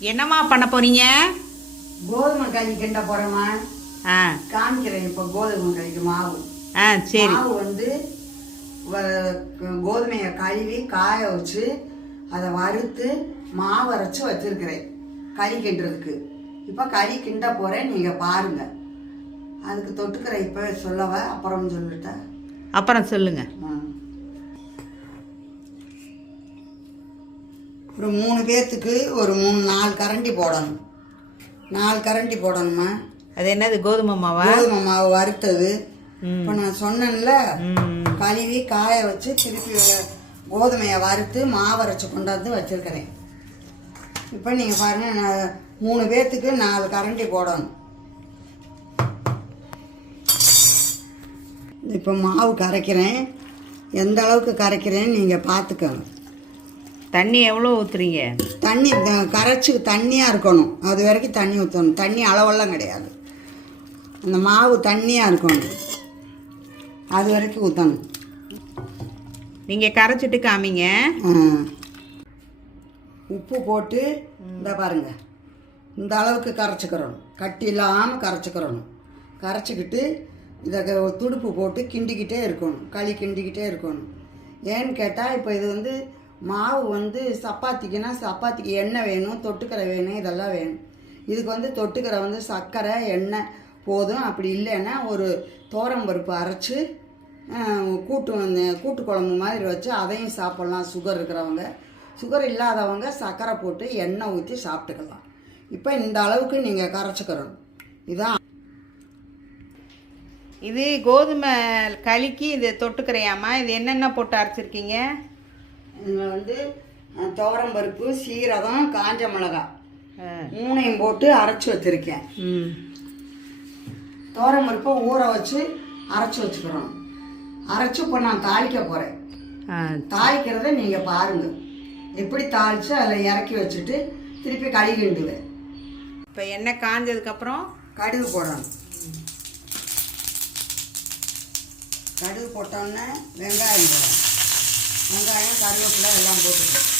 என்னம்மா பண்ண போறீங்க? கோதுமை களி கிண்ட போறேம்மா. ஆ. காமிக்கிறேன் இப்போ கோதுமை களிக்கு மாவு. ஆ சரி. மாவு வந்து கோதுமையை கழுவி காய வச்சு அதை வறுத்து மாவு அரைச்சு வச்சிருக்கிறேன் களி கிண்டுறதுக்கு. இப்போ களி கிண்ட போறேன் நீங்க பாருங்க. அதுக்கு தொட்டுக்கிற இப்போ சொல்லவா அப்புறம் சொல்லிட்டேன் அப்புறம் சொல்லுங்க. ஒரு மூணு பேர்த்துக்கு ஒரு மூணு நாலு கரண்டி போடணும். நாலு கரண்டி போடணுமா? அது என்னது கோதுமை மாவா? கோதுமை மாவு வறுத்தது. இப்போ நான் சொன்னேன்ல கழுவி காய வச்சு திருப்பி கோதுமையை வறுத்து மாவரைச்சு கொண்டாந்து வச்சிருக்கிறேன். இப்போ நீங்கள் பாருங்க நான் மூணு பேர்த்துக்கு நாலு கரண்டி போடணும். இப்போ மாவு கரைக்கிறேன். எந்த அளவுக்கு கரைக்கிறேன்னு நீங்கள் பார்த்துக்கோங்க தண்ணி எவ்வளோ ஊத்துறீங்க? தண்ணி கரைச்சி தண்ணியாக இருக்கணும். அது வரைக்கும் தண்ணி ஊற்றணும் தண்ணி அளவெல்லாம் கிடையாது. அந்த மாவு தண்ணியாக இருக்கணும். அது வரைக்கும் ஊற்றணும் நீங்க கரைச்சிட்டு காமிங்க. உப்பு போட்டு இந்த பாருங்க. இந்த அளவுக்கு கரைச்சிக்கிறணும். கட்டி இல்லாமல் கரைச்சிக்கிறணும். கரைச்சிக்கிட்டு இதை துடுப்பு போட்டு கிண்டிக்கிட்டே இருக்கணும். களி கிண்டிக்கிட்டே இருக்கணும். ஏன்னு கேட்டால் இப்போ இது வந்து மாவு வந்து சப்பாத்திக்குன்னா சப்பாத்திக்கு எண்ணெய் வேணும் தொட்டுக்கரை வேணும் இதெல்லாம் வேணும். இதுக்கு வந்து தொட்டுக்கரை வந்து சர்க்கரை எண்ணெய் போதும். அப்படி இல்லைன்னா ஒரு பருப்பு அரைச்சி கூட்டு வந்து கூட்டு குழம்பு மாதிரி வச்சு அதையும் சாப்பிட்லாம். சுகர் இருக்கிறவங்க. சுகர் இல்லாதவங்க சர்க்கரை போட்டு எண்ணெய் ஊற்றி சாப்பிட்டுக்கலாம். இப்போ இந்த அளவுக்கு நீங்கள் கரைச்சிக்கிறணும் இதான். இது கோதுமை களிக்கு இது தொட்டுக்கிறையாமா இது என்னென்ன போட்டு அரைச்சிருக்கீங்க? இதில் வந்து துவரம்பருப்பு சீரகம் காஞ்ச மிளகாய். மூணையும் போட்டு அரைச்சி வச்சுருக்கேன். துவரம்பருப்பை ஊற வச்சு அரைச்சி வச்சுக்கிறோம். அரைச்சி இப்போ நான் தாளிக்க போகிறேன் தாளிக்கிறத நீங்கள் பாருங்க. எப்படி தாளித்து அதில் இறக்கி வச்சுட்டு திருப்பி கழுகிண்டுவேன் இப்போ எண்ணெய் காஞ்சதுக்கப்புறம் கடுகு போடணும். கடுகு போட்டோன்னே வெங்காயம் போடணும். வெங்காயம் கருவேப்பிலை எல்லாம் போட்டுக்கணும்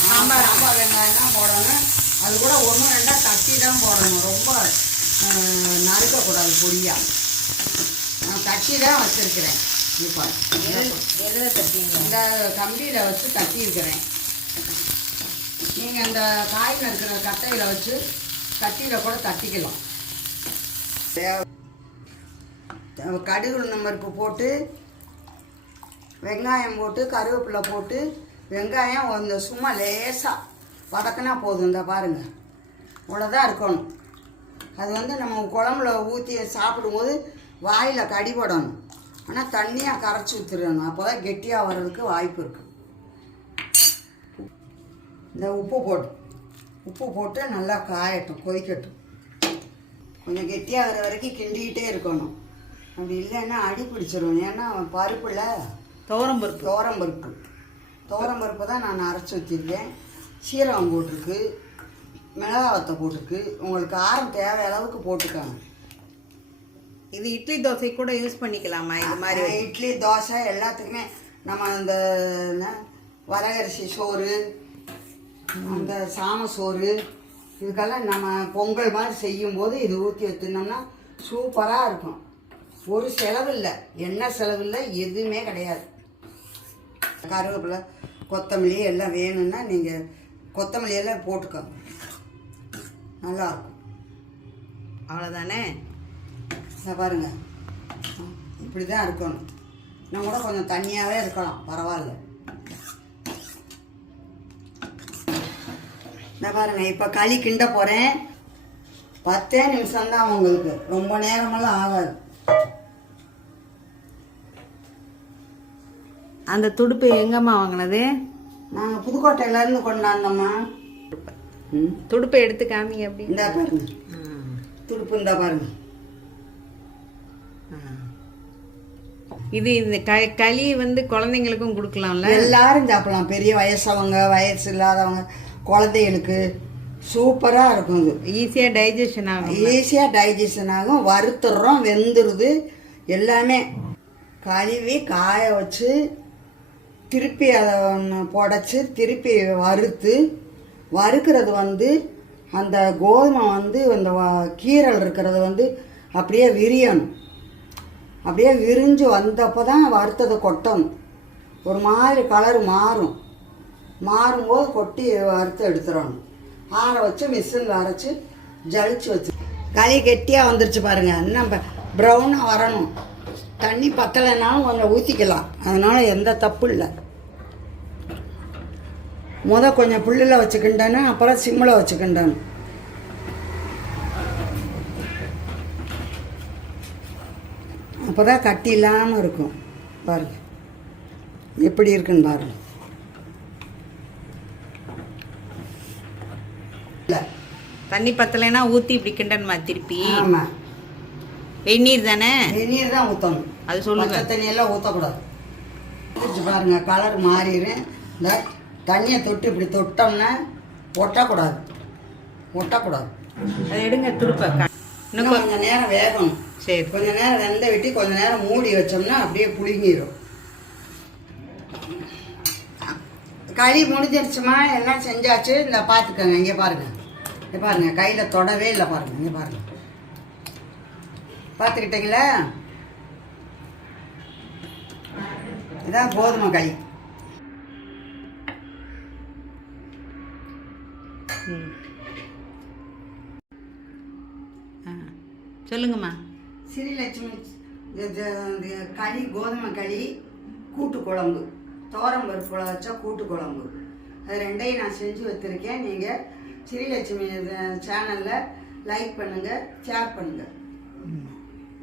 சாம்பார் சாம்பார் வெங்காயம் தான் போடணும். அது கூட ஒன்று ரெண்டாக தட்டி தான் போடணும். ரொம்ப நறுக்கக்கூடாது பொடியாக நான் தட்டி தான் வச்சுருக்கிறேன் இப்போ எதில் தட்டீங்க இந்த கம்பியில் வச்சு தட்டி இருக்கிறேன் நீங்கள் அந்த காயில் இருக்கிற கட்டையில் வச்சு கட்டியில் கூட தட்டிக்கலாம் தேவை- கடுகு உளுந்தம் பருப்பு போட்டு வெங்காயம் போட்டு கருவேப்பிலை போட்டு வெங்காயம் இந்த சும்மா லேசாக வதக்கினா போதும். இந்த பாருங்கள் இவ்வளோதான் இருக்கணும். அது வந்து நம்ம குழம்புல ஊற்றி சாப்பிடும்போது வாயில் கடிபடணும் ஆனால் தண்ணியாக கரைச்சி ஊற்றிடணும் அப்போ தான் கெட்டியாக வர்றதுக்கு வாய்ப்பு இருக்குது இந்த உப்பு போட்டு உப்பு போட்டு நல்லா காயட்டும் கொதிக்கட்டும். கொஞ்சம் கெட்டியாகிற வரைக்கும் கிண்டிக்கிட்டே இருக்கணும். அப்படி இல்லைன்னா அடி பிடிச்சிரும். ஏன்னா பருப்பில் துவரம் பருப்பு. துவரம் பருப்பு. துவரம் பருப்பு தான் நான் அரைச்சி வச்சிருக்கேன். சீரகம் போட்டிருக்கு. மிளகாவத்தை போட்டிருக்கு. உங்களுக்கு காரம் தேவை அளவுக்கு போட்டுக்கோங்க. இது இட்லி தோசை கூட யூஸ் பண்ணிக்கலாமா? இது மாதிரி இட்லி தோசை எல்லாத்துக்குமே நம்ம அந்த வரகரிசி சோறு அந்த சாம சோறு இதுக்கெல்லாம் நம்ம பொங்கல் மாதிரி செய்யும்போது இது ஊற்றி வச்சுருந்தோம்னா சூப்பராக இருக்கும். ஒரு செலவு இல்லை என்ன செலவு இல்லை எதுவுமே கிடையாது. கருவேப்பிலை கொத்தமல்லி எல்லாம் வேணும்னா நீங்கள் கொத்தமல்லி எல்லாம் போட்டுக்கோங்க நல்லாயிருக்கும் அவ்வளோதானே இதை பாருங்க. இப்படி தான் இருக்கணும். இன்னும் கூட கொஞ்சம் தண்ணியாகவே இருக்கலாம். பரவாயில்ல. இந்த பாருங்க. இப்போ களி கிண்ட போகிறேன் பத்தே நிமிஷம்தான் உங்களுக்கு. ரொம்ப நேரமெல்லாம் ஆகாது. அந்த துடுப்பு எங்கம்மா வாங்கினது? நாங்கள் புதுக்கோட்டையிலேருந்து கொண்டாந்தோம்மா. துடுப்பை எடுத்து காமிங்க அப்படி. இந்தா பாருங்க. துடுப்பு இந்தா பாருங்க. இது இந்த க களி வந்து குழந்தைங்களுக்கும் கொடுக்கலாம்ல? எல்லாரும் சாப்பிடலாம். பெரிய வயசவங்க வயசு இல்லாதவங்க குழந்தைகளுக்கு சூப்பராக இருக்கும் இது. ஈஸியாக டைஜஷன் ஆகும் ஈஸியாக டைஜஷன் ஆகும். வறுத்துடுறோம் வெந்துருது. எல்லாமே கழுவி காய வச்சு திருப்பி அதை ஒன்று புடச்சி திருப்பி வறுத்து வறுக்கிறது வந்து அந்த கோதுமை வந்து அந்த வ- கீரல் இருக்கிறது வந்து அப்படியே விரியணும். அப்படியே விரிஞ்சு வந்தப்போ தான் வறுத்ததை கொட்டணும் ஒரு மாதிரி கலர் மாறும். மாறும்போது கொட்டி வறுத்து எடுத்துடணும். ஆற வச்சு மிஷினில் அரைச்சி ஜலிச்சு வச்சு. களி கெட்டியாக வந்துருச்சு பாருங்கள் இன்னும் ப்ரௌனாக வரணும். தண்ணி பத்தலைனாலும் கொஞ்சம் ஊற்றிக்கலாம் அதனால் எந்த தப்பு இல்லை. முத கொஞ்சம் புல்லில் வச்சுக்கிண்டேன்னு அப்புறம் சிம்மில் வச்சுக்கிண்டேன். அப்போ தான் கட்டி இல்லாமல் இருக்கும். பாருங்க எப்படி இருக்குன்னு பாருங்க இல்லை தண்ணி பத்தலைன்னா ஊற்றி இப்படி கிண்டணுமா திருப்பி? ஆமாம் வெந்நீர் தானே? வெந்நீர் தான் ஊற்றணும் அது சொல்லுங்க. தண்ணியெல்லாம் ஊற்றக்கூடாது ஊற்றி பாருங்க கலர் மாறிடும் இந்த தண்ணியை தொட்டு இப்படி தொட்டோம்னா ஒட்டக்கூடாது. ஒட்டக்கூடாது. அதை எடுங்க திருப்ப. இன்னும் கொஞ்சம் நேரம் வேகணும். சரி. கொஞ்ச நேரம் வெந்த விட்டு கொஞ்ச நேரம் மூடி வச்சோம்னா அப்படியே புழுங்கிடும் களி முடிஞ்சிருச்சுமா? எல்லாம் செஞ்சாச்சு? இந்த பார்த்துக்கோங்க இங்கே பாருங்க. இங்கே பாருங்க கையில் தொடவே இல்லை பாருங்க இங்கே பாருங்க. பார்த்துக்கிட்டீங்களா இதான் கோதுமை களி. சொல்லுங்கம்மா. ஸ்ரீலட்சுமி களி கோதுமை களி கூட்டு குழம்பு. தோரம் பருப்புல வச்ச கூட்டு குழம்பு. அது ரெண்டையும் நான் செஞ்சு வச்சுருக்கேன். நீங்கள் ஸ்ரீலட்சுமி சேனலில் லைக் பண்ணுங்கள் ஷேர் பண்ணுங்கள்.